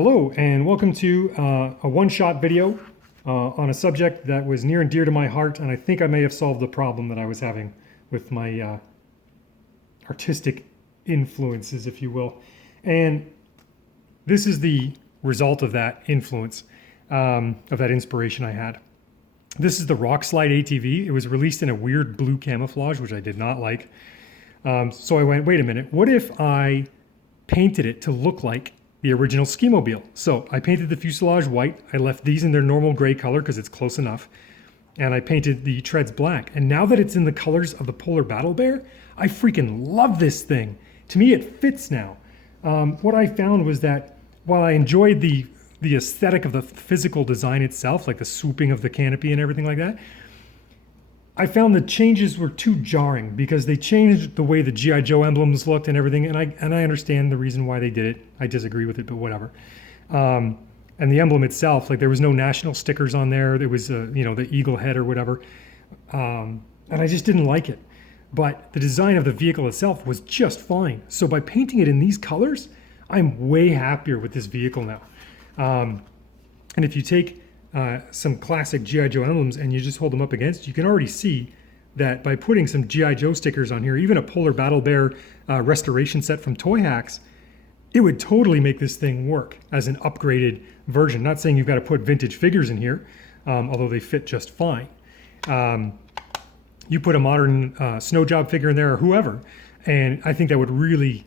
Hello and welcome to a one-shot video on a subject that was near and dear to my heart, and I think I may have solved the problem that I was having with my artistic influences, if you will. And this is the result of that influence, of that inspiration I had. This is the ROC Slide ATV. It was released in a weird blue camouflage, which I did not like. So I went, wait a minute, what if I painted it to look like the original Ski-Mobile? So I painted the fuselage white. I left these in their normal gray color because it's close enough. And I painted the treads black. And now that it's in the colors of the Polar Battle Bear, I freaking love this thing. To me, it fits now. What I found was that while I enjoyed the aesthetic of the physical design itself, like the swooping of the canopy and everything like that, I found the changes were too jarring because they changed the way the G.I. Joe emblems looked and everything, and I understand the reason why they did it. I disagree with it, but whatever. And the emblem itself, like there was no national stickers on there. There was, the eagle head or whatever, and I just didn't like it. But the design of the vehicle itself was just fine. So by painting it in these colors, I'm way happier with this vehicle now. And if you take some classic G.I. Joe emblems and you just hold them up against, you can already see that by putting some G.I. Joe stickers on here, even a Polar Battle Bear restoration set from Toy Hacks, it would totally make this thing work as an upgraded version. Not saying you've got to put vintage figures in here, although they fit just fine. You put a modern snow job figure in there or whoever, and I think that would really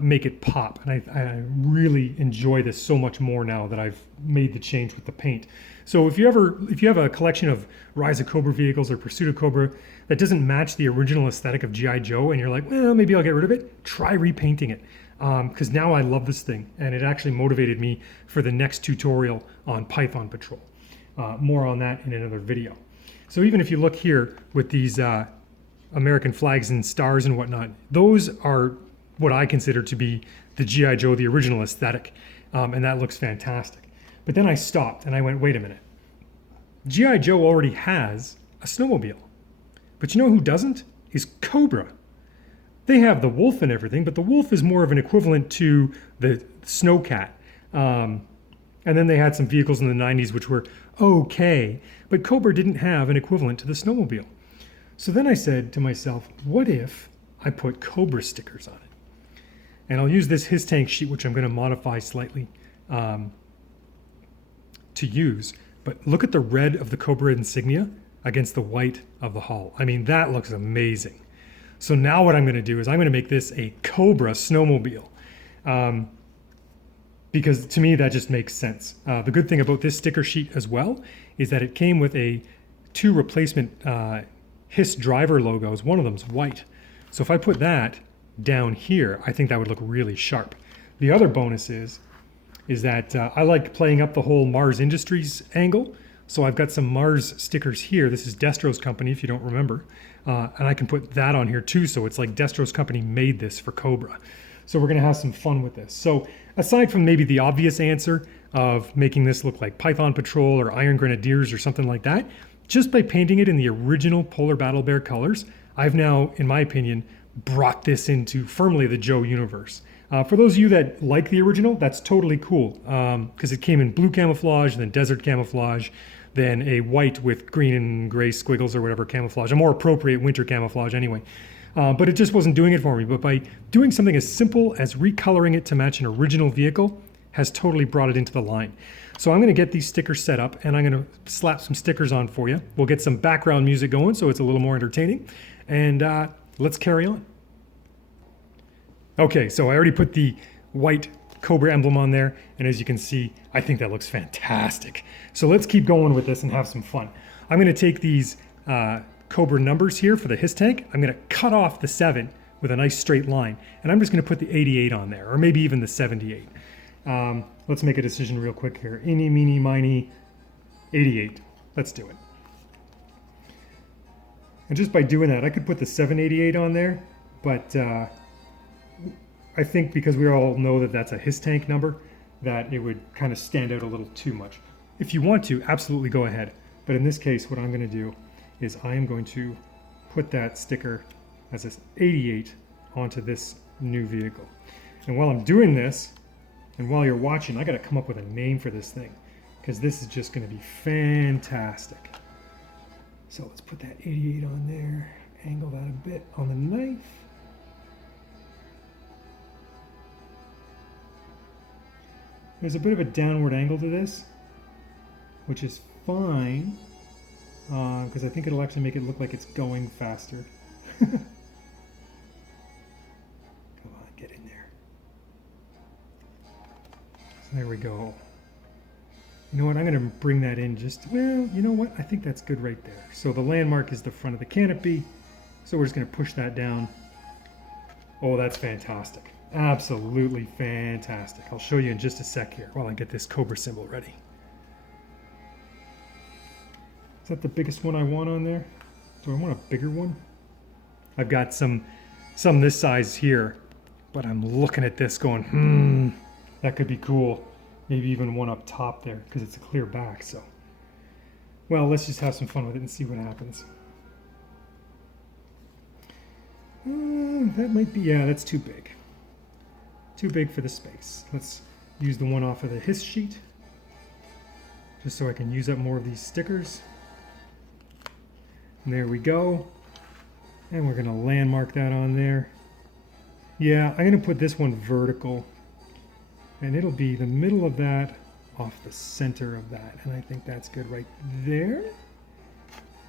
make it pop. And I really enjoy this so much more now that I've made the change with the paint. So if you have a collection of Rise of Cobra vehicles or Pursuit of Cobra that doesn't match the original aesthetic of G.I. Joe and you're like, well, maybe I'll get rid of it, try repainting it. Because now I love this thing, and it actually motivated me for the next tutorial on Python Patrol. More on that in another video. So even if you look here with these American flags and stars and whatnot, those are what I consider to be the G.I. Joe, the original aesthetic, and that looks fantastic. But then I stopped and I went, wait a minute. G.I. Joe already has a snowmobile, but you know who doesn't? Is Cobra. They have the wolf and everything, but the wolf is more of an equivalent to the Snowcat. And then they had some vehicles in the 90s which were okay, but Cobra didn't have an equivalent to the snowmobile. So then I said to myself, what if I put Cobra stickers on it? And I'll use this His Tank sheet, which I'm going to modify slightly to use. But look at the red of the Cobra insignia against the white of the hull. I mean, that looks amazing. So now what I'm going to do is I'm going to make this a Cobra snowmobile. Because to me, that just makes sense. The good thing about this sticker sheet as well is that it came with two replacement Hiss driver logos. One of them's white. So if I put that down here, I think that would look really sharp. The other bonus is that I like playing up the whole Mars Industries angle. So I've got some Mars stickers here. This is Destro's company, if you don't remember. And I can put that on here too. So it's like Destro's company made this for Cobra. So we're going to have some fun with this. So aside from maybe the obvious answer of making this look like Python Patrol or Iron Grenadiers or something like that, just by painting it in the original Polar Battle Bear colors, I've now, in my opinion, brought this into firmly the Joe universe. For those of you that like the original, that's totally cool because it came in blue camouflage, then desert camouflage, then a white with green and gray squiggles or whatever camouflage, a more appropriate winter camouflage anyway. But it just wasn't doing it for me. But by doing something as simple as recoloring it to match an original vehicle has totally brought it into the line. So I'm going to get these stickers set up and I'm going to slap some stickers on for you. We'll get some background music going so it's a little more entertaining. And let's carry on. Okay, so I already put the white Cobra emblem on there, and as you can see, I think that looks fantastic. So let's keep going with this and have some fun. I'm going to take these Cobra numbers here for the His Tank. I'm going to cut off the 7 with a nice straight line, and I'm just going to put the 88 on there, or maybe even the 78. Let's make a decision real quick here. Eeny, meeny, miny, 88. Let's do it. And just by doing that, I could put the 788 on there, but I think because we all know that that's a His Tank number, that it would kind of stand out a little too much. If you want to, absolutely go ahead. But in this case, what I'm going to do is I am going to put that sticker as an 88 onto this new vehicle. And while I'm doing this, And while you're watching, I got to come up with a name for this thing, because this is just going to be fantastic. So let's put that 88 on there, angle that a bit on the knife. There's a bit of a downward angle to this, which is fine, because I think it'll actually make it look like it's going faster. Come on, get in there. So there we go. You know what, I'm going to bring that in just, well, you know what, I think that's good right there. So the landmark is the front of the canopy, so we're just going to push that down. Oh, that's fantastic. Absolutely fantastic. I'll show you in just a sec here while I get this Cobra symbol ready. Is that the biggest one I want on there? Do I want a bigger one? I've got some this size here, but I'm looking at this going, that could be cool. Maybe even one up top there, because it's a clear back, so. Well, let's just have some fun with it and see what happens. That might be, yeah, that's too big. Too big for the space. Let's use the one off of the hiss sheet, just so I can use up more of these stickers. And there we go. And we're gonna landmark that on there. Yeah, I'm gonna put this one vertical, and it'll be the middle of that off the center of that. And I think that's good right there.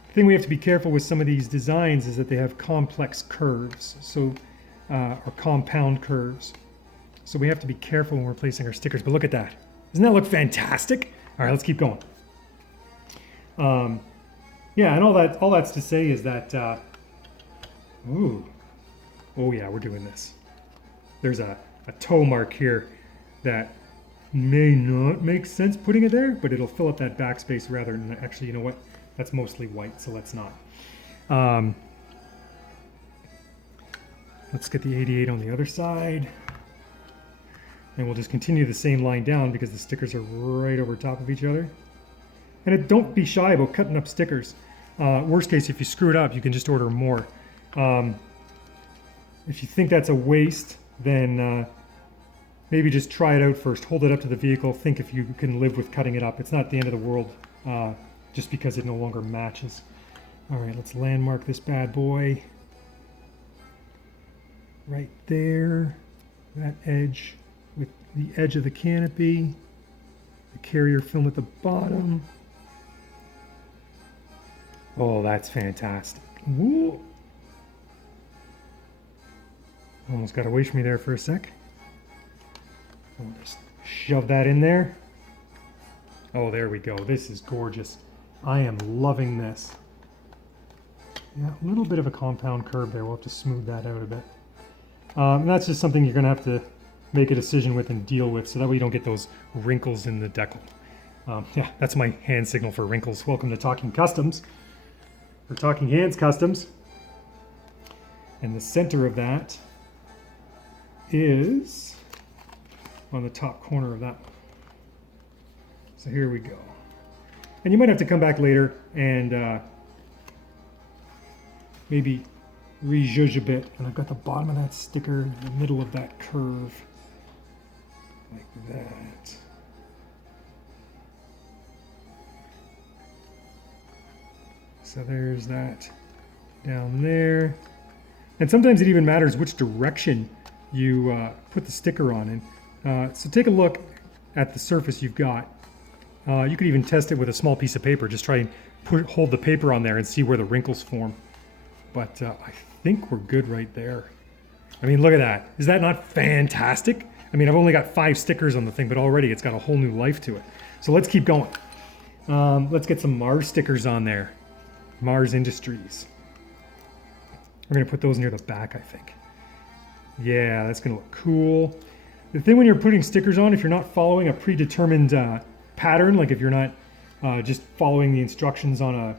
The thing we have to be careful with some of these designs is that they have complex curves, so or compound curves. So we have to be careful when we're placing our stickers. But look at that. Doesn't that look fantastic? All right, let's keep going. Yeah, and all that's to say is that, ooh, oh yeah, we're doing this. There's a toe mark here that may not make sense putting it there, but it'll fill up that backspace rather than, actually, you know what? That's mostly white, so let's not. Let's get the 88 on the other side. And we'll just continue the same line down because the stickers are right over top of each other. And don't be shy about cutting up stickers. Worst case, if you screw it up, you can just order more. If you think that's a waste, then maybe just try it out first. Hold it up to the vehicle. Think if you can live with cutting it up. It's not the end of the world just because it no longer matches. All right, let's landmark this bad boy. Right there, that edge with the edge of the canopy. The carrier film at the bottom. Oh, that's fantastic. Woo. Almost got away from me there for a sec. I'll just shove that in there. Oh, there we go. This is gorgeous. I am loving this. Yeah, a little bit of a compound curve there. We'll have to smooth that out a bit. And that's just something you're going to have to make a decision with and deal with, so that way you don't get those wrinkles in the decal. Yeah, that's my hand signal for wrinkles. Welcome to Talking Customs, or Talking Hands Customs. And the center of that is on the top corner of that one. So here we go. And you might have to come back later and maybe rejudge a bit. And I've got the bottom of that sticker in the middle of that curve. Like that. So there's that down there. And sometimes it even matters which direction you put the sticker on. And so take a look at the surface you've got. You could even test it with a small piece of paper. Just try and hold the paper on there and see where the wrinkles form. But I think we're good right there. I mean, look at that. Is that not fantastic? I mean, I've only got 5 stickers on the thing, but already it's got a whole new life to it. So let's keep going. Let's get some Mars stickers on there. Mars Industries. We're going to put those near the back, I think. Yeah, that's going to look cool. The thing when you're putting stickers on, if you're not following a predetermined pattern, like if you're not just following the instructions on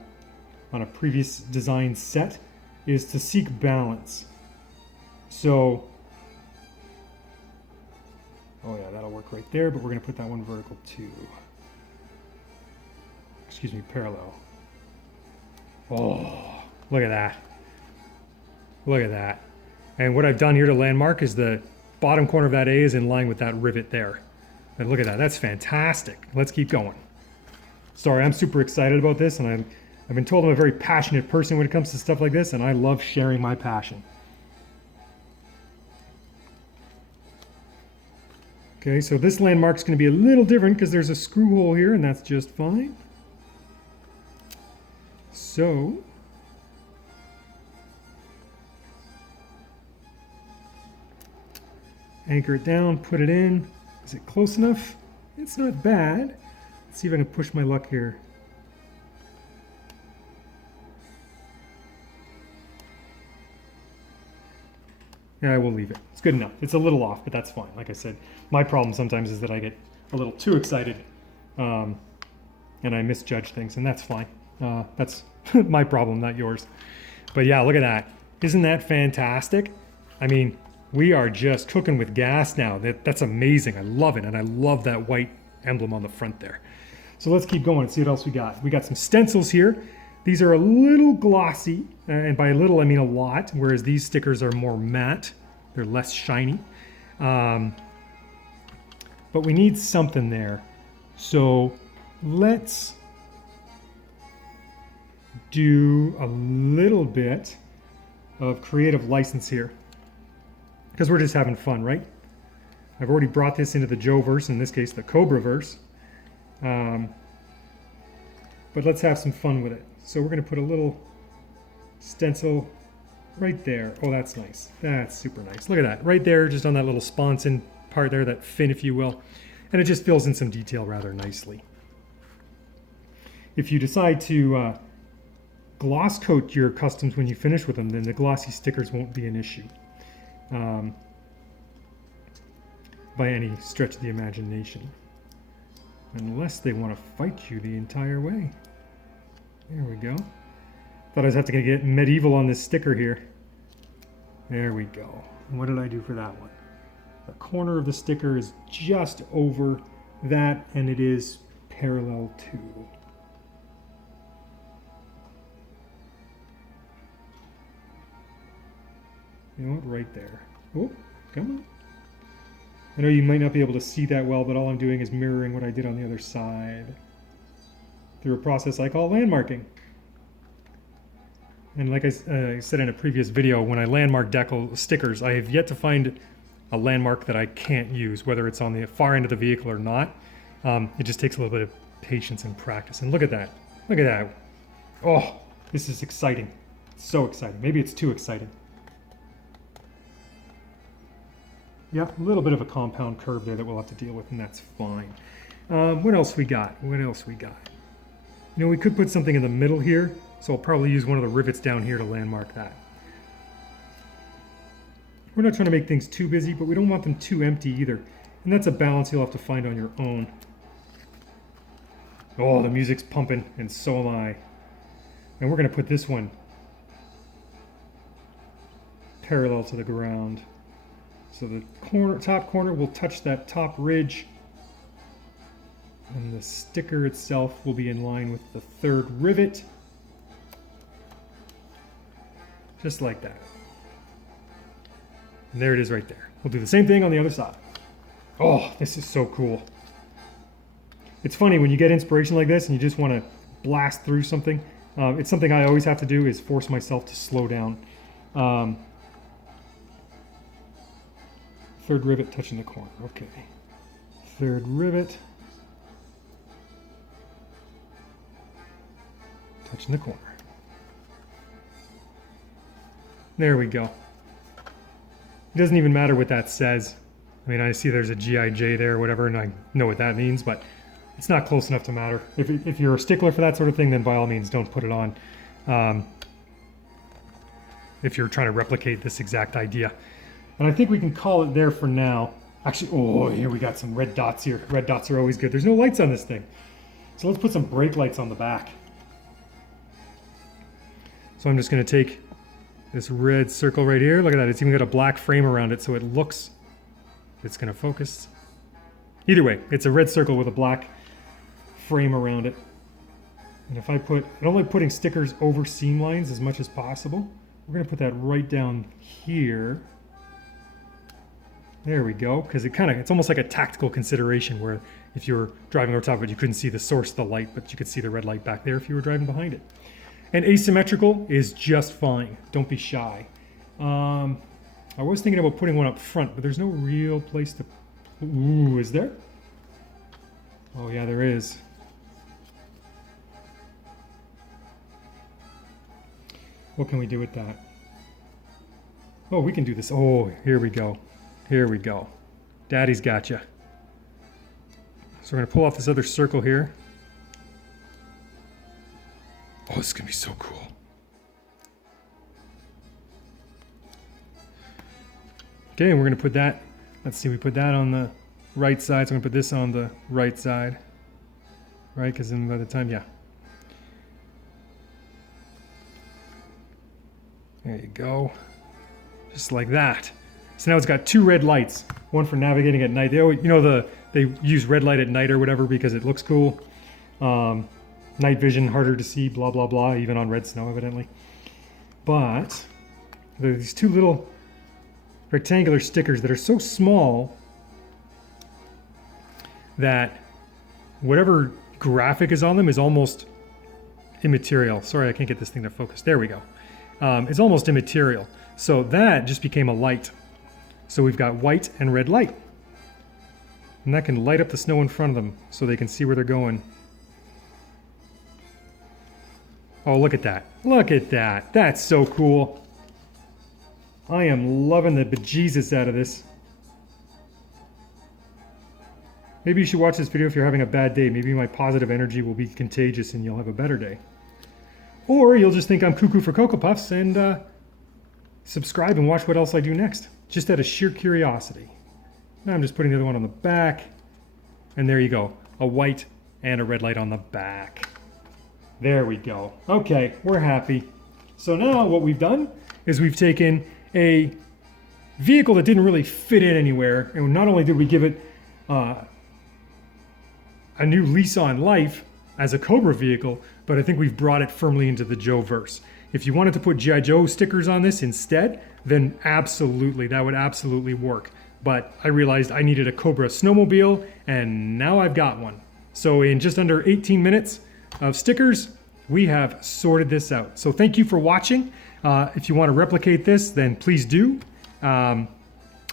a previous design set, is to seek balance. So, oh yeah, that'll work right there, but we're going to put that one vertical too. Excuse me, parallel. Oh, look at that. Look at that. And what I've done here to landmark is the bottom corner of that A is in line with that rivet there. And look at that, that's fantastic. Let's keep going. Sorry, I'm super excited about this, and I've been told I'm a very passionate person when it comes to stuff like this, and I love sharing my passion. Okay, so this landmark's going to be a little different because there's a screw hole here, and that's just fine. So, anchor it down, put it in. Is it close enough? It's not bad. Let's see if I can push my luck here. Yeah, I will leave it. It's good enough. It's a little off, but that's fine. Like I said, my problem sometimes is that I get a little too excited and I misjudge things, and that's fine. That's my problem, not yours. But yeah, look at that. Isn't that fantastic? I mean, we are just cooking with gas now. That's amazing. I love it, and I love that white emblem on the front there. So let's keep going and see what else we got. We got some stencils here. These are a little glossy, and by a little I mean a lot, whereas these stickers are more matte. They're less shiny. But we need something there. So let's do a little bit of creative license here, because we're just having fun, right? I've already brought this into the Joe-verse, in this case the Cobra-verse. But let's have some fun with it. So we're going to put a little stencil right there. Oh, that's nice. That's super nice. Look at that. Right there, just on that little sponson part there, that fin, if you will. And it just fills in some detail rather nicely. If you decide to gloss coat your customs when you finish with them, then the glossy stickers won't be an issue by any stretch of the imagination. Unless they want to fight you the entire way. There we go. Thought I was having to get medieval on this sticker here. There we go. And what did I do for that one? The corner of the sticker is just over that, and it is parallel to. You know what? Right there. Oh, come on. I know you might not be able to see that well, but all I'm doing is mirroring what I did on the other side through a process I call landmarking. And like I said in a previous video, when I landmark stickers, I have yet to find a landmark that I can't use, whether it's on the far end of the vehicle or not. It just takes a little bit of patience and practice. And look at that. Look at that. Oh, this is exciting. So exciting. Maybe it's too exciting. Yeah, a little bit of a compound curve there that we'll have to deal with, and that's fine. What else we got? What else we got? You know, we could put something in the middle here, so I'll probably use one of the rivets down here to landmark that. We're not trying to make things too busy, but we don't want them too empty either. And that's a balance you'll have to find on your own. Oh, the music's pumping, and so am I. And we're going to put this one parallel to the ground. So the top corner will touch that top ridge, and the sticker itself will be in line with the third rivet. Just like that. And there it is right there. We'll do the same thing on the other side. Oh, this is so cool. It's funny when you get inspiration like this and you just want to blast through something. It's something I always have to do, is force myself to slow down. Third rivet touching the corner. Okay. Third rivet touching the corner. There we go. It doesn't even matter what that says. I mean, I see there's a GIJ there or whatever, and I know what that means, but it's not close enough to matter. If you're a stickler for that sort of thing, then by all means, don't put it on. If you're trying to replicate this exact idea. And I think we can call it there for now. Actually, oh, here we got some red dots here. Red dots are always good. There's no lights on this thing. So let's put some brake lights on the back. So I'm just going to take this red circle right here. Look at that. It's even got a black frame around it, so it looks... It's going to focus. Either way, it's a red circle with a black frame around it. And if I don't like putting stickers over seam lines as much as possible. We're going to put that right down here. There we go, because it's almost like a tactical consideration where if you were driving over top of it, you couldn't see the source of the light, but you could see the red light back there if you were driving behind it. And asymmetrical is just fine. Don't be shy. I was thinking about putting one up front, but there's no real place to... Ooh, is there? Oh yeah, there is. What can we do with that? Oh, we can do this. Oh, here we go. Here we go. Daddy's gotcha. So we're going to pull off this other circle here. Oh, this is going to be so cool. Okay, and we're going to put that, let's see, we put that on the right side, so I'm going to put this on the right side. Right, because then by the time, yeah. There you go. Just like that. So now it's got two red lights, one for navigating at night. They always, they use red light at night or whatever because it looks cool. Night vision, harder to see, blah, blah, blah, even on red snow, evidently. But there are these two little rectangular stickers that are so small that whatever graphic is on them is almost immaterial. Sorry, I can't get this thing to focus. There we go. It's almost immaterial. So that just became a light. So we've got white and red light. And that can light up the snow in front of them so they can see where they're going. Oh, look at that. Look at that. That's so cool. I am loving the bejesus out of this. Maybe you should watch this video if you're having a bad day. Maybe my positive energy will be contagious and you'll have a better day. Or you'll just think I'm cuckoo for Cocoa Puffs and subscribe and watch what else I do next. Just out of sheer curiosity. Now I'm just putting the other one on the back. And there you go. A white and a red light on the back. There we go. Okay, we're happy. So now what we've done is we've taken a vehicle that didn't really fit in anywhere. And not only did we give it a new lease on life as a Cobra vehicle, but I think we've brought it firmly into the Joe-verse. If you wanted to put G.I. Joe stickers on this instead, then absolutely, that would absolutely work. But I realized I needed a Cobra snowmobile, and now I've got one. So in just under 18 minutes of stickers, we have sorted this out. So thank you for watching. If you want to replicate this, then please do. And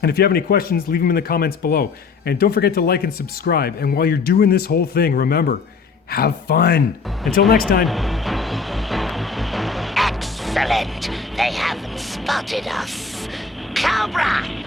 if you have any questions, leave them in the comments below. And don't forget to like and subscribe. And while you're doing this whole thing, remember, have fun. Until next time. Excellent. They haven't spotted us. Cobra!